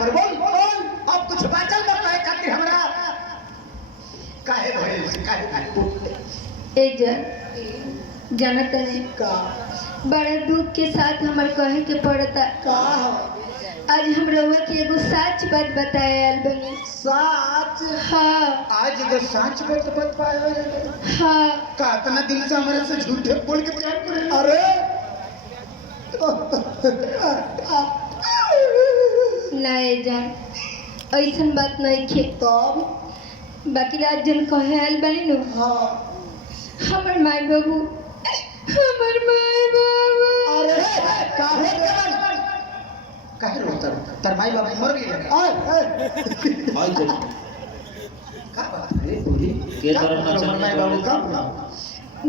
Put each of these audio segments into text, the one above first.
पर बोल बोल अब कुछ बाचल मत कहे खातिर हमरा काहे भइल काहे ए जानत नहीं का बड़े दुख के साथ हमार कहे के पड़ता का आज हम रउआ के एगो सच बात बताए आल बनी। सच हाँ आज एगो सच बत पाए हाँ का इतना दिन से हमारे से झूठे बोल के प्यार करे अरे नहीं जान ऐसन बात नहीं खे तब बाकी रात जन कहे आल बनी नु हाँ हमर माई बाबू हमर माई बाबू अरे काहे काहे रोता तर माई बाबू मर गए आई तो का बात है बोली के तरह ना चल माई बाबू का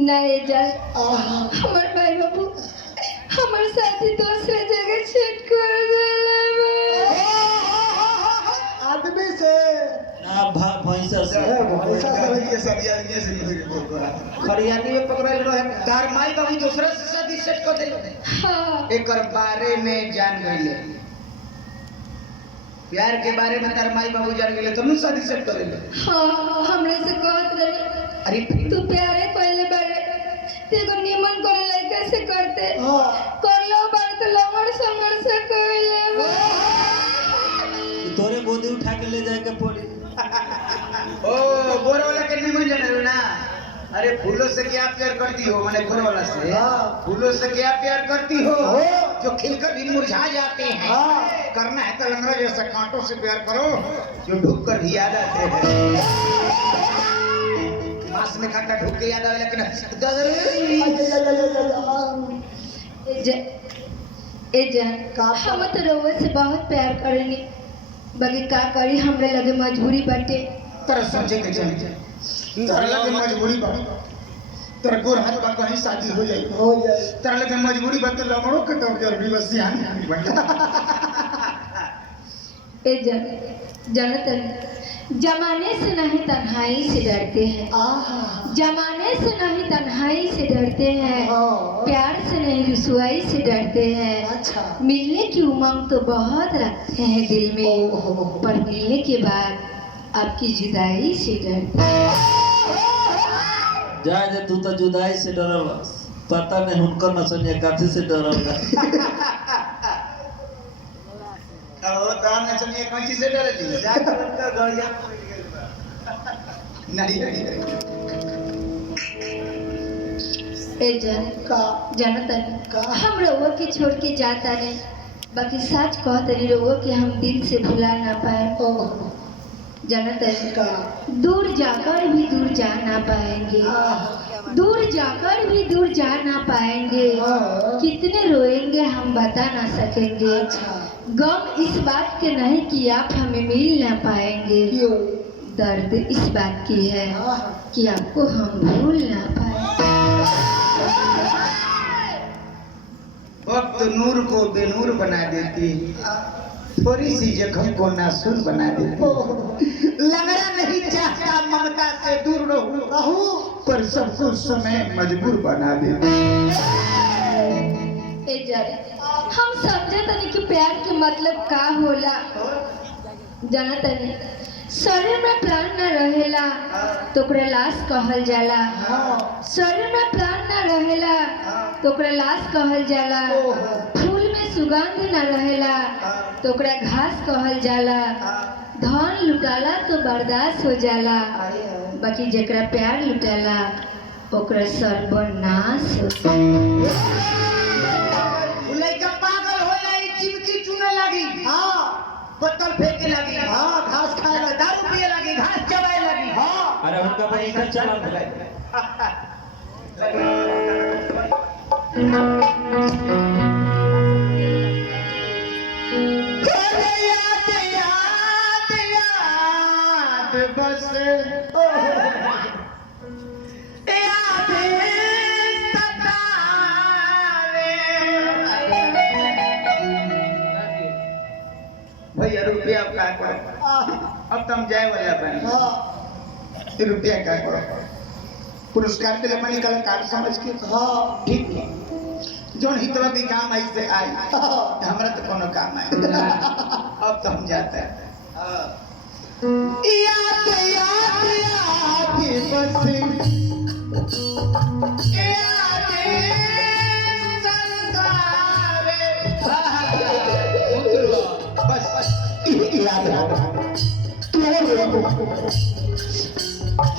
नहीं जान हमर माई बाबू हमर साथी दूसरे जगह सेट कर देले आदमी से ना भैंसा से भैंसा से ये सब ये से खरियानी में पकड़ल रहे तार माई बाबू दूसरा से शादी सेट कर दे हाँ एकर बारे में जान गइले प्यार के बारे में तार माई बाबू जान गइले तो शादी सेट कर ले हाँ हमरे से कहत रही अरे तू प्यारे कहले बारे तेको निमन करे लइका से करते हां कर लो बार तो लंगड़ संगड़ से कहले तोरे गोदी उठा के ले जाए के पड़ी ओ गोर वाला के निमन जाने ना अरे फूलों से क्या प्यार करती हो मैंने गोर वाला से फूलों से क्या प्यार करती हो जो खिलकर भी मुरझा जाते हैं करना है तो लंगड़ा जैसा कांटों से प्यार करो जो ढूक कर भी याद आते हैं मांस में कांटा ढूक के याद आवे लेकिन ए जान हम तो रउआ से बहुत प्यार करेनी बाकी का करी हमरे लगे मजबूरी बाटे तरह समझे के चाहिए तरह लगे मजबूरी बा तेरा गोर हाथ बा कहीं शादी हो जाए तरह लगे मजबूरी बा तो लमड़ो के तो जरूरी बस सियान बन ए जान जानत जमाने से नहीं तन्हाई से डरते हैं जमाने से नहीं तन्हाई से डरते हैं प्यार से नहीं रुसवाई से डरते हैं अच्छा मिलने की उमंग तो बहुत रखते हैं दिल में पर मिलने के बाद आपकी जुदाई से डरते जा जे तू तो जुदाई से डरल पता नहीं हुनकर न सुनिए काठी से डरल ओ दान न चलिए कौन चीज से डरे थी जाकर उनका गड़िया नहीं ए जान का जानत का हम रउआ के छोड़ के जाता नहीं बाकी सच कहते नहीं रउआ के हम दिल से भुला ना पाए जानत का दूर जाकर भी दूर जा ना पाएंगे दूर जाकर भी दूर जा ना पाएंगे कितने रोएंगे हम बता ना सकेंगे गम इस बात के नहीं कि आप हमें मिल ना पाएंगे दर्द इस बात की है कि आपको हम भूल ना पाए वक्त नूर को बेनूर बना देती थोड़ी सी जख्म को नासूर बना देती लंगड़ा नहीं चाहता ममता से दूर रहूं पर सब कुछ समय मजबूर बना देती हम समझे तनी कि प्यार के मतलब का होला जाना तनी शरीर में प्राण न रहेला तो ओकरा लाश कहल जाला शरीर में प्राण न रहेला तो ओकरा लाश कहल जाला फूल में सुगंध न रहेला तो ओकरा घास कहल जाला धन लुटाला तो बर्दाश्त हो जाला बाकी जेकरा प्यार लुटाला ओकरा सर्वनाश हो लइका पागल हो जाई चिमकी चुने लगी बोतल फेंके लगी घास खाए लगी दारू पिए लगी घास चबाए लगी अरे उनका पैसा चला बस भैया रुपया का अब तुम जाए वाला बन रुपया का पुरस्कार के लिए मनी कलाकार समझ के ठीक है जोन हितवा की काम ऐसे आई हमरा तो कोनो काम है अब तो हम जाते हैं। याद याद याद बस याद संसारे बस याद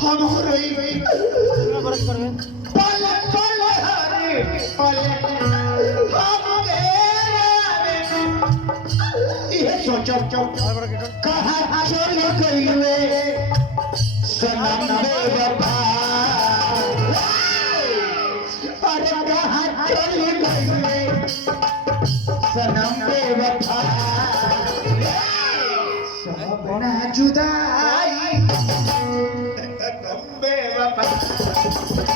हम हो रही पल पल हरे पल सोचो कहाँ चल गईले सनम बेवफा अरे कहाँ चल गईले सनम बेवफा सब ना जुदाई सनम बेवफा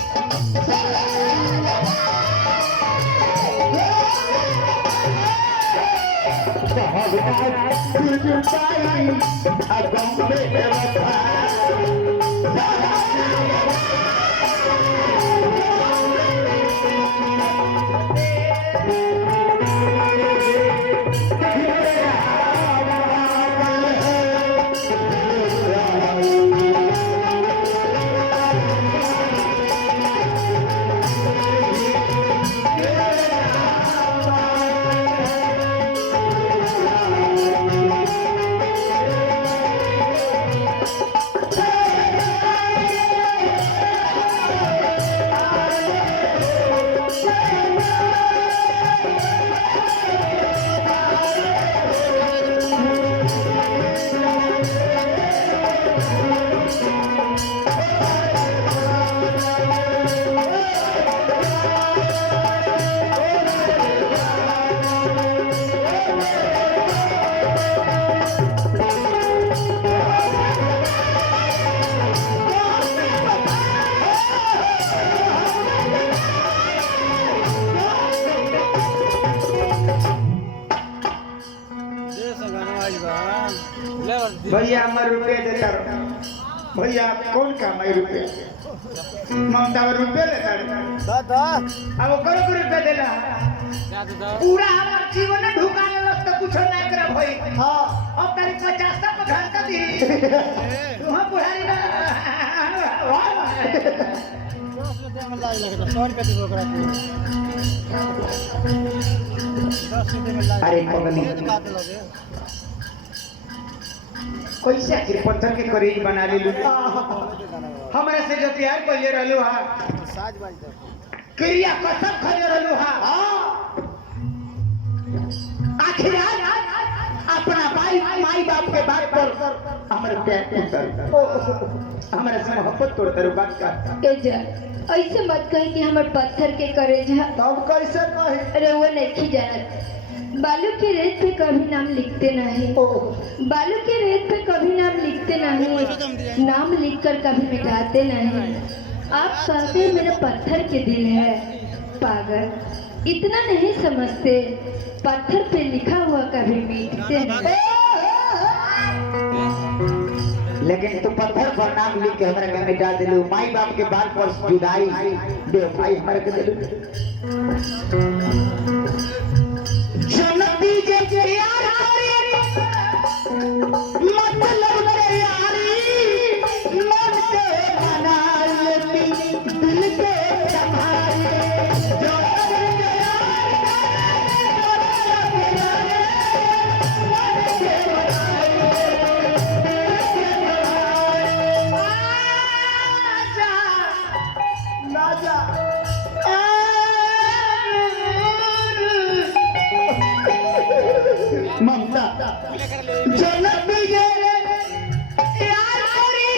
भैया हमारे रुपये देता रहो भैया कौन काम है रुपये ममता रुपये लेता अब करो रुपये देला पूरा हमार जीवन ढुका लेलस तो कुछ ना करे भाई हां अब तारी 50 तक घर का दी तू हां बुढ़ारी ना अरे पगली कैसे आखिर पत्थर के करीज बना ली हमारे से जो तैयार पहले रहलू हा क्रिया कसम खले रहलू हा आखिर अपना भाई माई बाप के बात पर हमारे प्यार टूटल हमारे से मोहब्बत तोड़तर बात का एजा ऐसे मत कही कि हमर पत्थर के करेजा तब कैसे कहे अरे वो नहीं जानत बालू के रेत पे कभी नाम लिखते नहीं बालू के रेत पे कभी नाम लिखते नहीं नाम लिखकर कभी मिटाते नहीं आप कहते हैं मेरा पत्थर के दिल है पागल इतना नहीं समझते पत्थर पे लिखा हुआ कभी मिटते नहीं लेकिन तो पत्थर पर नाम लिख के हमारे घर में डाल दिलू माई बाप के बात पर जुदाई बेवफाई हमारे के दिलू जनती जे प्यार करे मतलब के यारी मन के बना लेती दिल के संभाले ममता जनम यार करी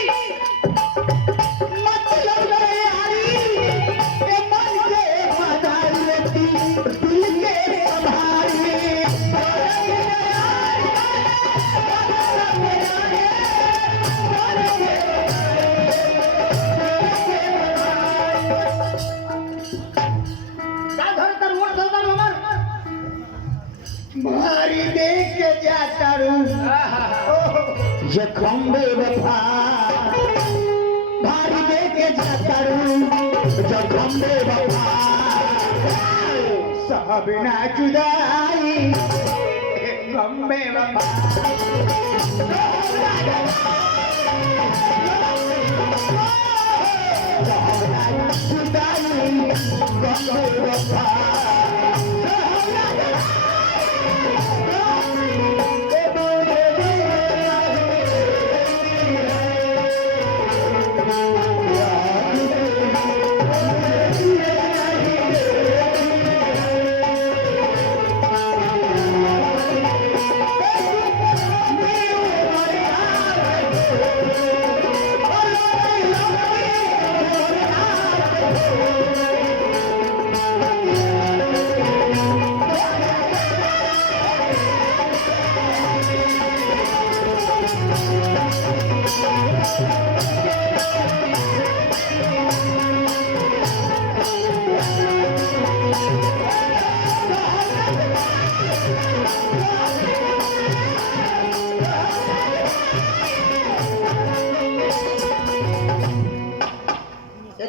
मतलब यारी मन के बधाई लेती दिल के संभाले मारी देख के जाता जखम बेवफा भारी देख के जाता जखम बेवफा सब ना जुदाई गम बेवफा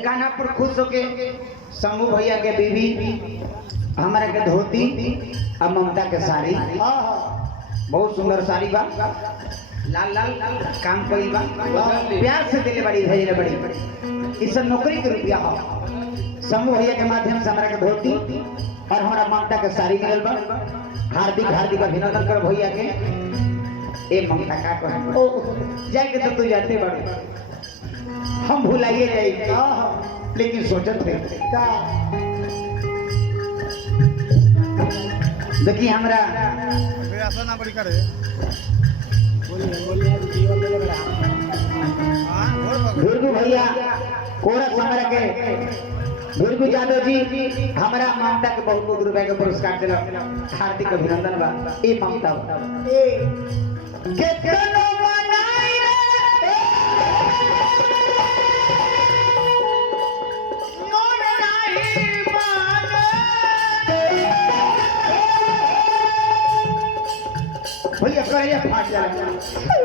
गाना पर खुश होके शंभू भैया के बीवी हमारा के धोती और ममता के साड़ी बहुत सुंदर साड़ी बा लाल लाल काम करी बा प्यार से दिले बड़ी भेजले बड़ी इस नौकरी के रुपया हो शंभू भैया के माध्यम से हमारा के धोती और हमारा ममता के साड़ी मिलल बा हार्दिक हार्दिक अभिनंदन कर भैया के ए ममता का कहे जाए के तो तू जाते बड़े हम भुलाइए जाएंगे लेकिन सोचत थे देखिए हमरा भुरगु भैया कोरस हमारा के भुरगु यादव जी हमारा ममता के बहुत बहुत रुपए के पुरस्कार दिला हार्दिक अभिनंदन बा ए ममता केतनो मनाई भैया करिए फाट जाला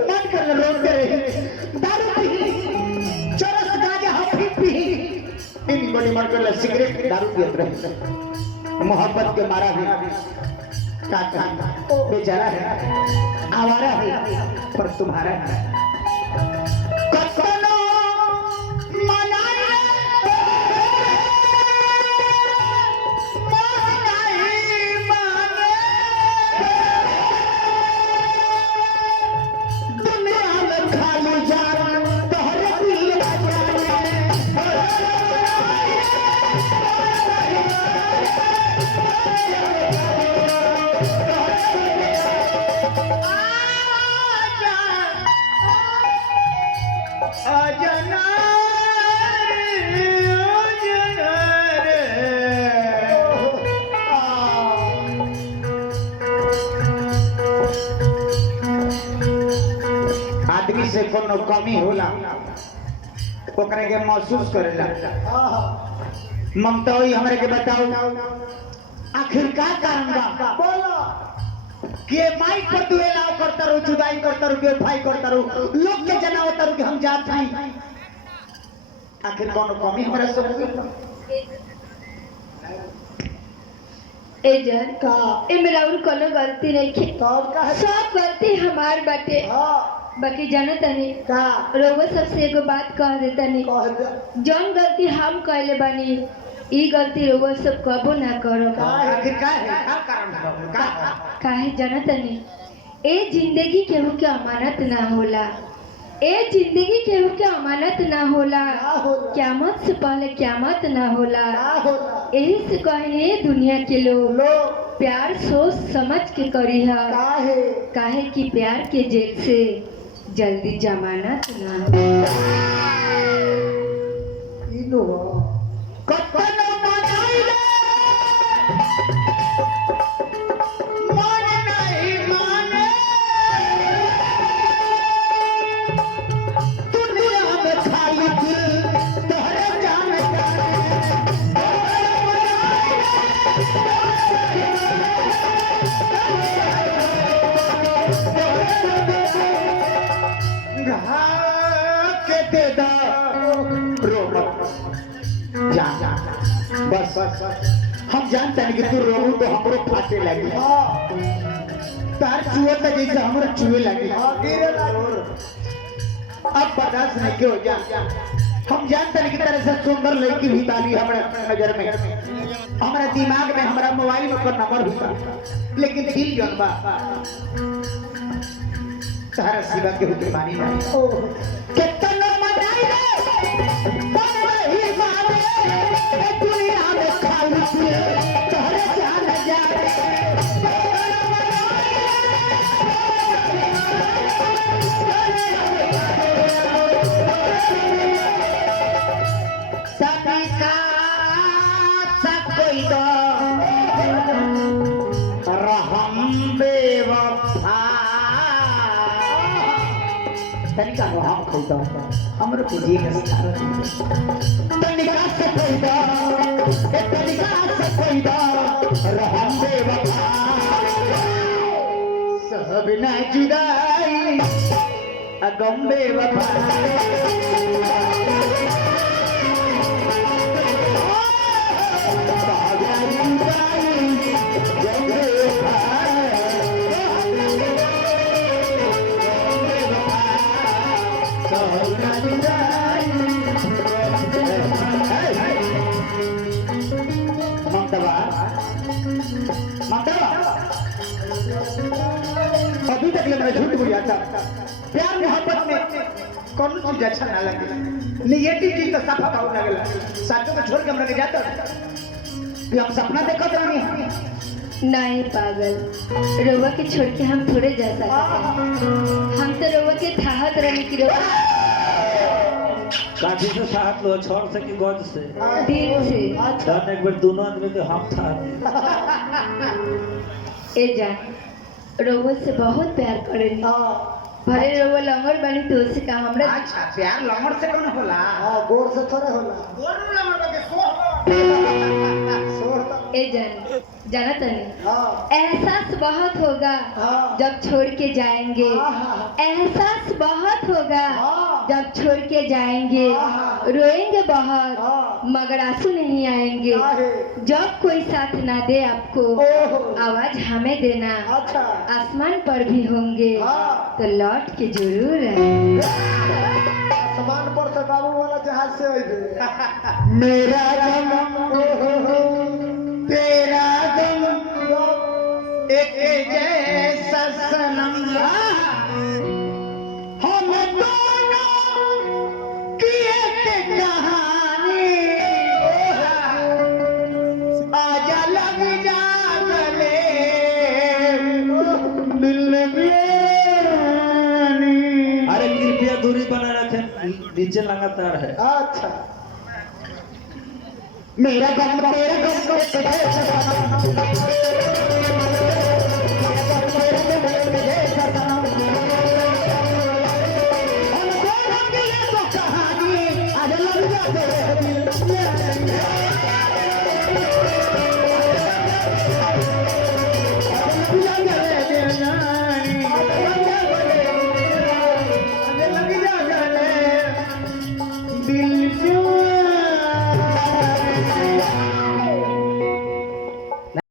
मन कर रोक दे रही दारू पी चरस गांजा हफी पी इन बड़ी मर कर सिगरेट दारू पियत रहे मोहब्बत के मारा भी काका बेचारा है आवारा है पर तुम्हारा है कतनो मनाई आदमी से कोनो कमी होला ओकरे के महसूस करेला ममता होई हमरे के बताओ आखिर का कारण बा बोलो कि माइक पर तू एलाव करता रहो जुदाई करता रहो बेवफाई करता रहो लोग के जनावता रहो कि हम जात हई आखिर कोनो कमी हमरा सब ए जन का ए मेरा और कोनो गलती नहीं थी सब गलती हमार बाटे बाकी जानो तनी का रोवा सबसे एगो बात कह देता नहीं जौन गलती हम कहले बानी ई गलती रोवा सब कबो ना करो आखिर का है का कारण का काहे जानो तनी ए जिंदगी केहू के अमानत ना होला ए जिंदगी केहू के अमानत ना होला क़यामत से पहले क़यामत ना होला यही से कहे दुनिया के लोग प्यार सोच समझ के करी है काहे कि प्यार के जेल से जल्दी जमानत ना कतनो मनाई ले मन नहीं माने दुनिया में खाली दिल तोहरे जान के दे दा रो मत जा बस हम जानते हैं कि तू रो तो हमरो फाटे लगी तो तार चुए तो जैसे हमरा चुए लगे अब बर्दाश्त नहीं क्यों जा हम जानते हैं कि तरह से सुंदर लड़की भी डाली हमारे नजर में हमारे दिमाग में हमारा मोबाइल में कोई नंबर होता लेकिन दिल जौन बा सारा सिवा के हुक्म मानी नहीं कितना मनाई रे पर ही मारे दुनिया में खाली तोहरे जान जा तनिका को हम खोलता हमरो के जी के तनिका से खोलता तनिका से खोलता रहम बेवफा सब न जुदाई अगम बेवफा अभी तक लग रहा झूठ बोल जाता प्यार मोहब्बत में कौन चीज अच्छा ना लगे निगेटिव चीज तो साफा का लगेला साचो को छोड़ के हम लगे जाता कि हम सपना देखत रहनी नहीं पागल रोवा के छोड़ के हम थोड़े जा सकते हम तो रोवा के थाहत रहने की रोवा काठी से साथ लो छोड़ से कि गज से दिल से जान एक बार दोनों आदमी के हम था ए जान रोवा से बहुत प्यार करेनी भरे रोवा लंगर बनी तो से का हमरा अच्छा प्यार लमड़ से कौन होला हां गोर से थोड़े होला गोर लमड़ के सोह ए जान जाना तनी एहसास बहुत होगा जब छोड़ के जाएंगे एहसास बहुत होगा जब छोड़ के जाएंगे रोएंगे बहुत मगर आंसू नहीं आएंगे जब कोई साथ ना दे आपको आवाज हमें देना आसमान पर भी होंगे तो लौट के जरूर आसमान पर से बाबू वाला जहाज से मेरा तेरा गम एक जैसा सनम हम दोनों की एक कहानी आजा लग जा गले दिल अरे कृपया दूरी बनाए रखें नीचे लगातार है अच्छा मेरा गम तेरा गम कहानी आज लग जा